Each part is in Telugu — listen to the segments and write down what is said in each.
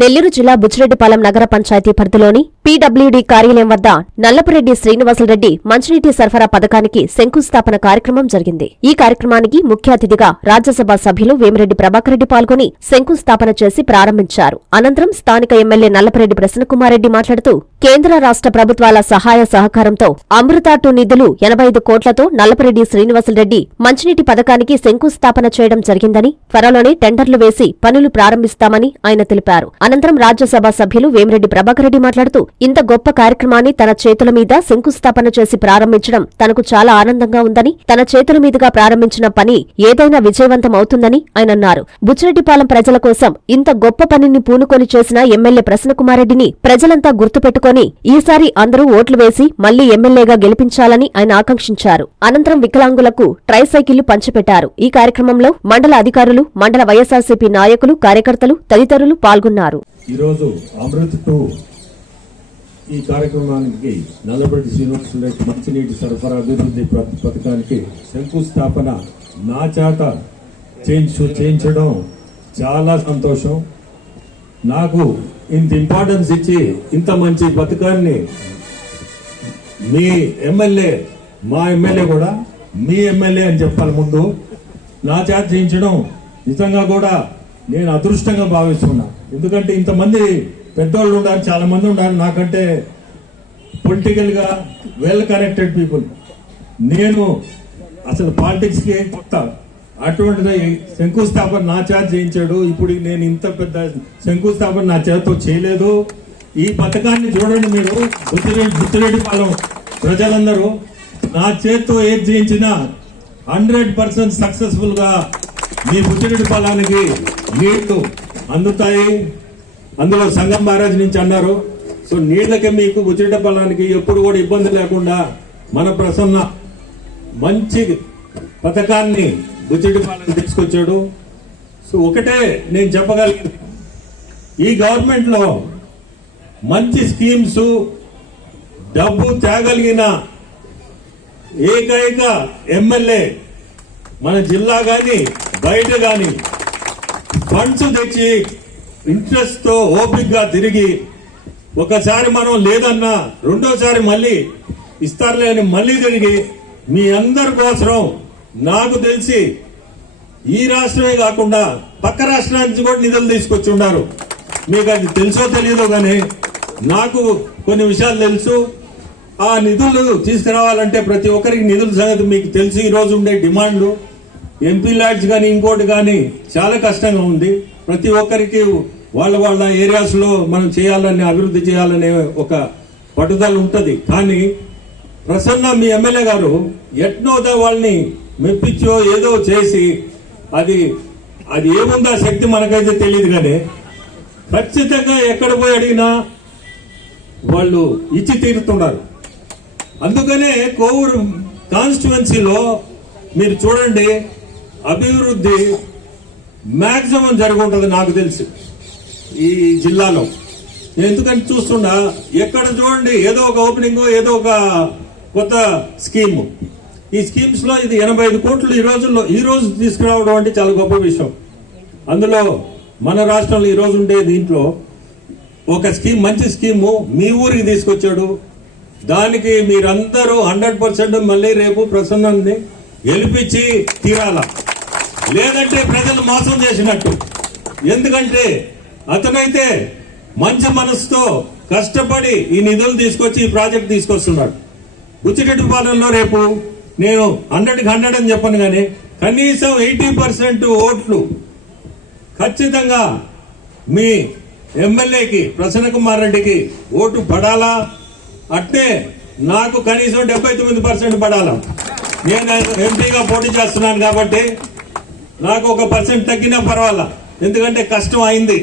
నెల్లూరు జిల్లా బుచ్చిరెడ్డిపాలెం నగర పంచాయతీ పరిధిలోని పీడబ్ల్యూడీ కార్యాలయం వద్ద నల్లపురెడ్డి శ్రీనివాసులరెడ్డి మంచినీటి సరఫరా పథకానికి శంకుస్థాపన కార్యక్రమం జరిగింది. ఈ కార్యక్రమానికి ముఖ్య అతిథిగా రాజ్యసభ సభ్యులు వేమిరెడ్డి ప్రభాకర్ రెడ్డి పాల్గొని శంకుస్థాపన చేసి ప్రారంభించారు. అనంతరం స్థానిక ఎమ్మెల్యే నల్లపురెడ్డి ప్రసన్నకుమారెడ్డి మాట్లాడుతూ కేంద్ర రాష్ట్ర ప్రభుత్వాల సహాయ సహకారంతో అమృత టూ నిధులు ఎనభై ఐదు కోట్లతో నల్లపురెడ్డి శ్రీనివాసులరెడ్డి మంచినీటి పథకానికి శంకుస్థాపన చేయడం జరిగిందని త్వరలోనే టెండర్లు వేసి పనులు ప్రారంభిస్తామని ఆయన తెలిపారు. అనంతరం రాజ్యసభ సభ్యులు వేమిరెడ్డి ప్రభాకర్ రెడ్డి మాట్లాడుతూ ఇంత గొప్ప కార్యక్రమాన్ని తన చేతుల మీద శంకుస్థాపన చేసి ప్రారంభించడం తనకు చాలా ఆనందంగా ఉందని తన చేతుల మీదుగా ప్రారంభించిన పని ఏదైనా విజయవంతం అవుతుందని ఆయన అన్నారు. బుచ్చిరెడ్డిపాలెం ప్రజల కోసం ఇంత గొప్ప పనిని పూనుకొని చేసిన ఎమ్మెల్యే ప్రసన్నకుమారెడ్డిని ప్రజలంతా గుర్తుపెట్టుకొని ఈసారి అందరూ ఓట్లు వేసి మళ్ళీ ఎమ్మెల్యేగా గెలిపించాలని ఆయన ఆకాంక్షించారు. అనంతరం వికలాంగులకు ట్రైసైకిళ్ళు పంచిపెట్టారు. ఈ కార్యక్రమంలో మండల అధికారులు మండల వైఎస్ఆర్సీపీ నాయకులు కార్యకర్తలు తదితరులు పాల్గొన్నారు. ఈరోజు అమృత్ టూ ఈ కార్యక్రమానికి నల్లబడి శ్రీనివాసరెడ్డి మంచినీటి సరఫరా అభివృద్ధి పథకానికి శంకుస్థాపన నా చేత చేయించు చేయించడం చాలా సంతోషం. నాకు ఇంత ఇంపార్టెన్స్ ఇచ్చి ఇంత మంచి పథకాన్ని మీ ఎమ్మెల్యే మా ఎమ్మెల్యే కూడా మీ ఎమ్మెల్యే అని చెప్పాలి ముందు నా చేత చేయించడం నిజంగా కూడా నేను అదృష్టంగా భావిస్తున్నా. ఎందుకంటే ఇంతమంది పెద్దవాళ్ళు ఉన్నారు చాలా మంది ఉండాలి నాకంటే పొలిటికల్గా వెల్ కనెక్టెడ్ పీపుల్ నేను అసలు పాలిటిక్స్కి కొత్త? అటువంటిది శంకుస్థాపన నా చేత చేయించాడు. ఇప్పుడు నేను ఇంత పెద్ద శంకుస్థాపన నా చేతతో చేయలేదు. ఈ పథకాన్ని చూడండి మీరు. బుద్ధిరెడ్డి బుద్ధిరెడ్డి పాలెం ప్రజలందరూ నా చేత్తో ఏది చేయించినా హండ్రెడ్ పర్సెంట్ సక్సెస్ఫుల్గా మీ బుద్ధిరెడ్డి పొలానికి నీళ్ళు అందుతాయి. అందులో సంగం మహారాజ్ నుంచి అన్నారు. సో నీళ్ళకి మీకు బుచ్చిరెడ్డి పొలానికి ఎప్పుడు కూడా ఇబ్బంది లేకుండా మన ప్రసన్న మంచి పథకాన్ని బుచ్చిరెడ్డి పాలన తీసుకొచ్చాడు. సో ఒకటే నేను చెప్పగలిగింది. ఈ గవర్నమెంట్లో మంచి స్కీమ్స్ డబ్బు తేగలిగిన ఏకైక ఎమ్మెల్యే మన జిల్లా కానీ బయట కానీ ఫండ్స్ తెచ్చి ఇంట్రెస్ట్తో ఓపిక్గా తిరిగి ఒకసారి మనం లేదన్నా రెండోసారి మళ్ళీ ఇస్తారులే అని మళ్ళీ తిరిగి మీ అందరి కోసం నాకు తెలిసి ఈ రాష్ట్రమే కాకుండా పక్క రాష్ట్రానికి నుంచి కూడా నిధులు తీసుకొచ్చి ఉన్నారు మీకు అది తెలుసో తెలియదో కానీ నాకు కొన్ని విషయాలు తెలుసు. ఆ నిధులు తీసుకురావాలంటే ప్రతి ఒక్కరికి నిధుల సంగతి మీకు తెలుసు. ఈరోజు ఉండే డిమాండ్లు ఎంపీ ల్యాడ్స్ కానీ ఇంకోటి కానీ చాలా కష్టంగా ఉంది. ప్రతి ఒక్కరికి వాళ్ళ వాళ్ళ ఏరియాస్లో మనం చేయాలని అభివృద్ధి చేయాలనే ఒక పట్టుదల ఉంటుంది. కానీ ప్రసన్న మీ ఎమ్మెల్యే గారు ఎట్నోదా వాళ్ళని మెప్పించో ఏదో చేసి అది అది ఏముందా శక్తి మనకైతే తెలియదు కానీ ఖచ్చితంగా ఎక్కడ పోయి అడిగినా వాళ్ళు ఇచ్చి తీరుతున్నారు. అందుకనే కోవూరు కాన్స్టిట్యువెన్సీలో మీరు చూడండి అభివృద్ధి మ్యాక్సిమం జరుగుంటుంది నాకు తెలిసి. ఈ జిల్లాలో. నేను ఎందుకంటే చూస్తున్నా ఎక్కడ చూడండి ఏదో ఒక ఓపెనింగ్ ఏదో ఒక కొత్త స్కీమ్. ఈ స్కీమ్స్లో ఇది ఎనభై ఐదు కోట్లు ఈ రోజుల్లో ఈ రోజు తీసుకురావడం అంటే చాలా గొప్ప విషయం. అందులో మన రాష్ట్రంలో ఈ రోజు ఉండే దీంట్లో ఒక స్కీమ్ మంచి స్కీము మీ ఊరికి తీసుకొచ్చాడు. దానికి మీరందరూ హండ్రెడ్ పర్సెంట్ మళ్ళీ రేపు ప్రసన్నాన్ని గెలిపించి తీరాల? లేదంటే ప్రజలు మోసం చేసినట్టు. ఎందుకంటే అతనైతే మంచి మనసుతో కష్టపడి ఈ నిధులు తీసుకొచ్చి ఈ ప్రాజెక్ట్ తీసుకొస్తున్నాడు. పాలనలో రేపు నేను హండ్రెడ్కి హండ్రెడ్ అని చెప్పను కానీ కనీసం ఎయిటీ పర్సెంట్ ఓట్లు ఖచ్చితంగా మీ ఎమ్మెల్యేకి ప్రసన్న కుమార్ రెడ్డికి ఓటు పడాలా? అట్టే నాకు కనీసం డెబ్బై తొమ్మిది పర్సెంట్ పడాలా? నేను ఎంపీగా పోటీ చేస్తున్నాను కాబట్టి నాకు ఒక పర్సెంట్ తగ్గినా పర్వాలా? ఎందుకంటే కష్టం అయింది.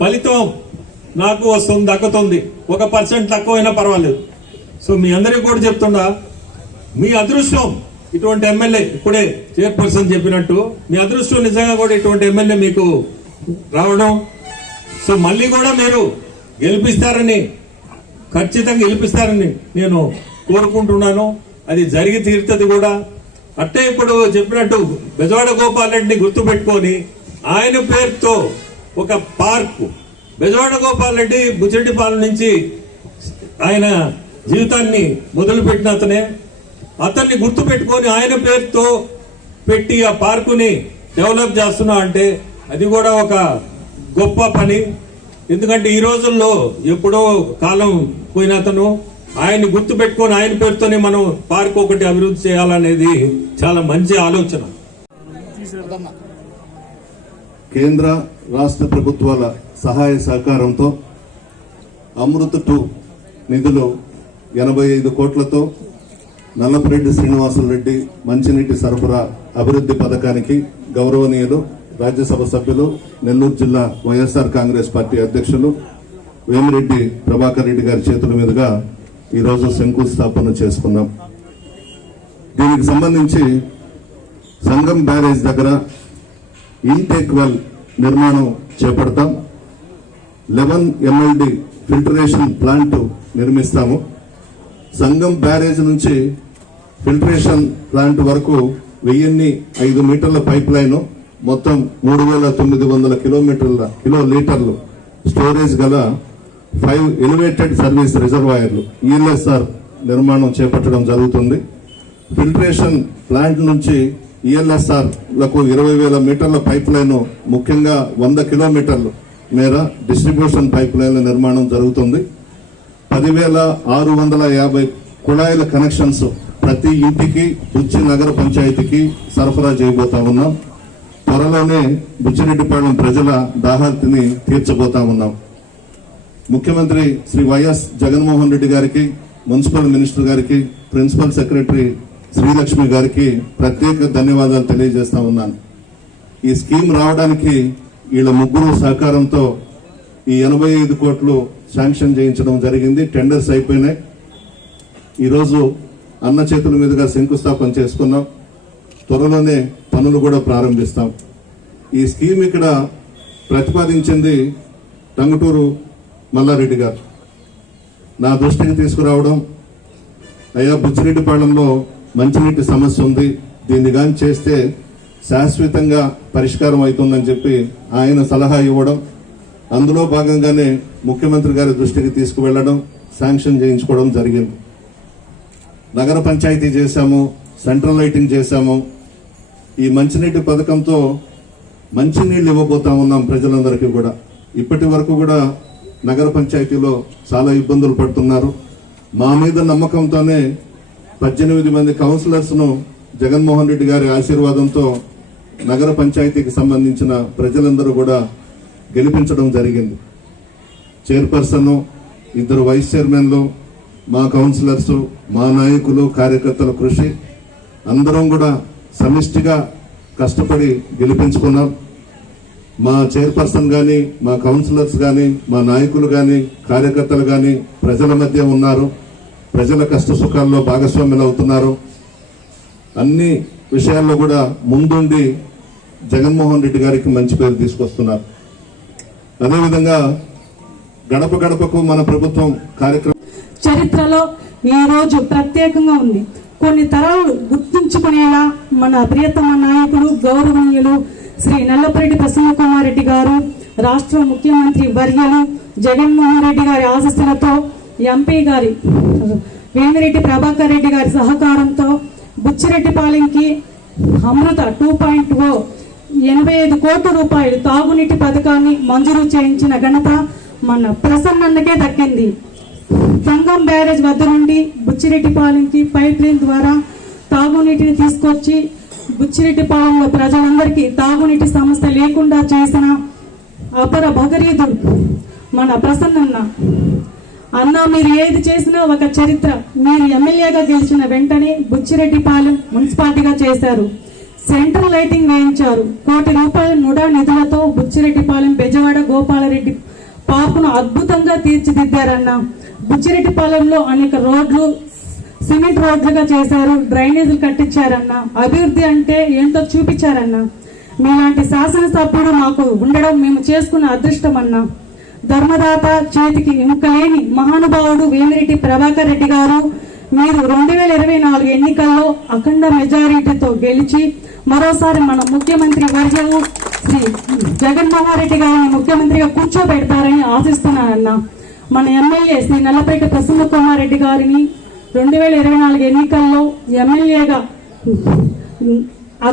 ఫలితం నాకు వస్తుంది దక్కుతుంది. ఒక పర్సెంట్ తక్కువైనా పర్వాలేదు. సో మీ అందరికీ కూడా చెప్తున్నా మీ అదృష్టం ఇటువంటి ఎమ్మెల్యే ఇప్పుడే చైర్పర్సన్ చెప్పినట్టు మీ అదృష్టం నిజంగా కూడా ఇటువంటి ఎమ్మెల్యే మీకు రావడం. సో మళ్ళీ కూడా మీరు గెలిపిస్తారని ఖచ్చితంగా గెలిపిస్తారని నేను కోరుకుంటున్నాను. అది జరిగి తీరుతుంది కూడా. అట్టే ఇప్పుడు చెప్పినట్టు బెజవాడ గోపాల్ రెడ్డిని గుర్తుపెట్టుకొని ఆయన పేరుతో ఒక పార్కు. బెజవాడ గోపాల్ రెడ్డి బుచ్చిరెడ్డిపాలెం నుంచి ఆయన జీవితాన్ని మొదలుపెట్టిన అతనే. అతన్ని గుర్తుపెట్టుకొని ఆయన పేరుతో పెట్టి ఆ పార్కుని డెవలప్ చేస్తున్నా అంటే అది కూడా ఒక గొప్ప పని. ఎందుకంటే ఈ రోజుల్లో ఎప్పుడో కాలం పోయిన అతను ఆయన్ని గుర్తుపెట్టుకొని ఆయన పేరుతోనే మనం పార్క్ ఒకటి అభివృద్ధి చేయాలనేది చాలా మంచి ఆలోచన. కేంద్ర రాష్ట్ర ప్రభుత్వాల సహాయ సహకారంతో అమృత్ టూ నిధులు ఎనభై ఐదు కోట్లతో నల్లపరెడ్డి శ్రీనివాసులు రెడ్డి మంచినీటి సరఫరా అభివృద్ధి పథకానికి గౌరవనీయులు రాజ్యసభ సభ్యులు నెల్లూరు జిల్లా వైఎస్ఆర్ కాంగ్రెస్ పార్టీ అధ్యక్షులు వేమిరెడ్డి ప్రభాకర్ రెడ్డి గారి చేతుల మీదుగా ఈరోజు శంకుస్థాపన చేసుకున్నాం. దీనికి సంబంధించి సంగం బ్యారేజ్ దగ్గర ఇంటేక్ వెల్ నిర్మాణం చేపడతాం. లెవెన్ ఎంఎల్డి ఫిల్టరేషన్ ప్లాంట్ నిర్మిస్తాము. సంగం బ్యారేజ్ నుంచి ఫిల్టరేషన్ ప్లాంట్ వరకు వెయ్యిన్ని ఐదు మీటర్ల పైప్ లైన్ మొత్తం మూడు వేల తొమ్మిది వందల కిలోమీటర్ల కిలో లీటర్లు స్టోరేజ్ గల ఫైవ్ ఎలివేటెడ్ సర్వీస్ రిజర్వాయర్లు ఈఎల్ఎస్ఆర్ నిర్మాణం చేపట్టడం జరుగుతుంది. ఫిల్టరేషన్ ప్లాంట్ నుంచి ఈఎల్ఎస్ఆర్లకు ఇరవై వేల మీటర్ల పైప్ లైన్ ముఖ్యంగా వంద కిలోమీటర్లు మేర డిస్ట్రిబ్యూషన్ పైప్ లైన్ల నిర్మాణం జరుగుతుంది. పదివేల ఆరు వందల యాభై కుళాయిల కనెక్షన్స్ ప్రతి ఇంటికి బుచ్చి నగర పంచాయతీకి సరఫరా చేయబోతా ఉన్నాం. త్వరలోనే బుచ్చిరెడ్డిపాళెం ప్రజల దాహార్తిని తీర్చబోతా ఉన్నాం. ముఖ్యమంత్రి శ్రీ వైఎస్ జగన్మోహన్ రెడ్డి గారికి మున్సిపల్ మినిస్టర్ గారికి ప్రిన్సిపల్ సెక్రటరీ శ్రీలక్ష్మి గారికి ప్రత్యేక ధన్యవాదాలు తెలియజేస్తా ఉన్నాను. ఈ స్కీమ్ రావడానికి వీళ్ళ ముగ్గురు సహకారంతో ఈ ఎనభై ఐదు కోట్లు శాంక్షన్ చేయించడం జరిగింది. టెండర్స్ అయిపోయినాయి. ఈరోజు అన్న చేతుల మీదుగా శంకుస్థాపన చేసుకున్నాం. త్వరలోనే పనులు కూడా ప్రారంభిస్తాం. ఈ స్కీమ్ ఇక్కడ ప్రతిపాదించింది టంగుటూరు మల్లారెడ్డి గారు. నా దృష్టికి తీసుకురావడం అయ్యా బుచ్చిరెడ్డిపాళెంలో మంచినీటి సమస్య ఉంది. దీన్ని కానీ చేస్తే శాశ్వతంగా పరిష్కారం అవుతుందని చెప్పి ఆయన సలహా ఇవ్వడం అందులో భాగంగానే ముఖ్యమంత్రి గారి దృష్టికి తీసుకువెళ్ళడం శాంక్షన్ చేయించుకోవడం జరిగింది. నగర పంచాయతీ చేశాము సెంట్రల్ లైటింగ్ చేశాము. ఈ మంచినీటి పథకంతో మంచినీళ్ళు ఇవ్వబోతా ఉన్నాం ప్రజలందరికీ కూడా. ఇప్పటి వరకు కూడా నగర పంచాయతీలో చాలా ఇబ్బందులు పడుతున్నారు. మా మీద నమ్మకంతోనే పద్దెనిమిది మంది కౌన్సిలర్స్ను జగన్మోహన్ రెడ్డి గారి ఆశీర్వాదంతో నగర పంచాయతీకి సంబంధించిన ప్రజలందరూ కూడా గెలిపించడం జరిగింది. చైర్పర్సన్ ఇద్దరు వైస్ చైర్మన్లు మా కౌన్సిలర్స్ మా నాయకులు కార్యకర్తల కృషి అందరం కూడా సమిష్టిగా కష్టపడి గెలిపించుకున్నాం. మా చైర్పర్సన్ గాని మా కౌన్సిలర్స్ గాని మా నాయకులు గాని కార్యకర్తలు గాని ప్రజల మధ్య ఉన్నారు. ప్రజల కష్ట సుఖాల్లో భాగస్వాములు అవుతున్నారు. అన్ని విషయాల్లో కూడా ముందుండి జగన్మోహన్ రెడ్డి గారికి మంచి పేరు తీసుకొస్తున్నారు. అదేవిధంగా గడప గడపకు మన ప్రభుత్వం కార్యక్రమం చరిత్రలో ఈ రోజు ప్రత్యేకంగా ఉంది. కొన్ని తరాలు గుర్తుంచుకునేలా మన ప్రియతమ నాయకులు గౌరవనీయులు శ్రీ నల్లపరెడ్డి ప్రసన్న కుమార్ రెడ్డి గారు రాష్ట్ర ముఖ్యమంత్రి వర్యలు జగన్మోహన్ రెడ్డి గారి ఆశస్సులతో ఎంపీ గారి వేమిరెడ్డి ప్రభాకర్ రెడ్డి గారి సహకారంతో బుచ్చిరెడ్డిపాలెంకి అమృత టూ పాయింట్ ఓ ఎనభై ఐదు కోట్ల రూపాయలు తాగునీటి పథకాన్ని మంజూరు చేయించిన ఘనత మన ప్రసన్నన్నకే దక్కింది. సంగం బ్యారేజ్ వద్ద నుండి బుచ్చిరెడ్డిపాలెంకి పైప్ లైన్ ద్వారా తాగునీటిని తీసుకొచ్చి బుచ్చిరెడ్డిపాలెంలో ప్రజలందరికీ తాగునీటి సమస్య లేకుండా చేసిన అపర భగరీదు మన ప్రసన్నన్న. అన్న మీరు ఏది చేసినా ఒక చరిత్ర. మీరు ఎమ్మెల్యేగా గెలిచిన వెంటనే బుచ్చిరెడ్డిపాలెం మున్సిపాలిటీగా చేశారు. సెంట్రల్ లైటింగ్ వేయించారు. కోటి రూపాయల నుడా నిధులతో బుచ్చిరెడ్డిపాలెం బెజవాడ గోపాలరెడ్డి పార్కును అద్భుతంగా తీర్చిదిద్దారన్న. బుచ్చిరెడ్డిపాలెంలో అనేక రోడ్లు సిమెంట్ రోడ్లుగా చేశారు డ్రైనేజీలు కట్టించారన్న. అభివృద్ధి అంటే ఏంటో చూపించారన్న. మీలాంటి శాసనసభ్యుడు మాకు ఉండడం మేము చేసుకున్న అదృష్టం అన్న ధర్మదాత చేతికి ఇంకలేని మహానుభావుడు వేమిరెడ్డి ప్రభాకర్ రెడ్డి గారు మీరు రెండు వేల ఇరవై నాలుగు ఎన్నికల్లో అఖండ మెజారిటీతో గెలిచి మరోసారి మన ముఖ్యమంత్రి వర్యులు శ్రీ జగన్మోహన్ రెడ్డి గారిని ముఖ్యమంత్రిగా కూర్చోబెడతారని ఆశిస్తున్నానన్న. మన ఎమ్మెల్యే శ్రీ నల్లపేట ప్రసన్న కుమార్ రెడ్డి గారిని రెండు వేల ఇరవై నాలుగు ఎన్నికల్లో ఎమ్మెల్యేగా ఆ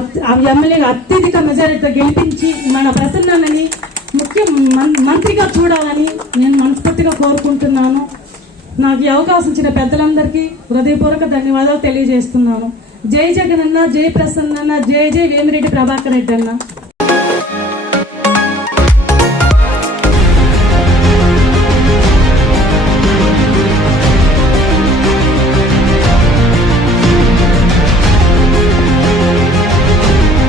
ఎమ్మెల్యేగా అత్యధిక మెజారిటీతో గెలిపించి మన ప్రసన్నని ముఖ్య మం- మంత్రిగా చూడాలని నేను మనస్ఫూర్తిగా కోరుకుంటున్నాను. నాకు ఈ అవకాశం ఇచ్చిన పెద్దలందరికీ హృదయపూర్వక ధన్యవాదాలు తెలియజేస్తున్నాను. జై జగన్ అన్న జై ప్రసన్న అన్న జై జై వేమిరెడ్డి ప్రభాకర్ రెడ్డి అన్న.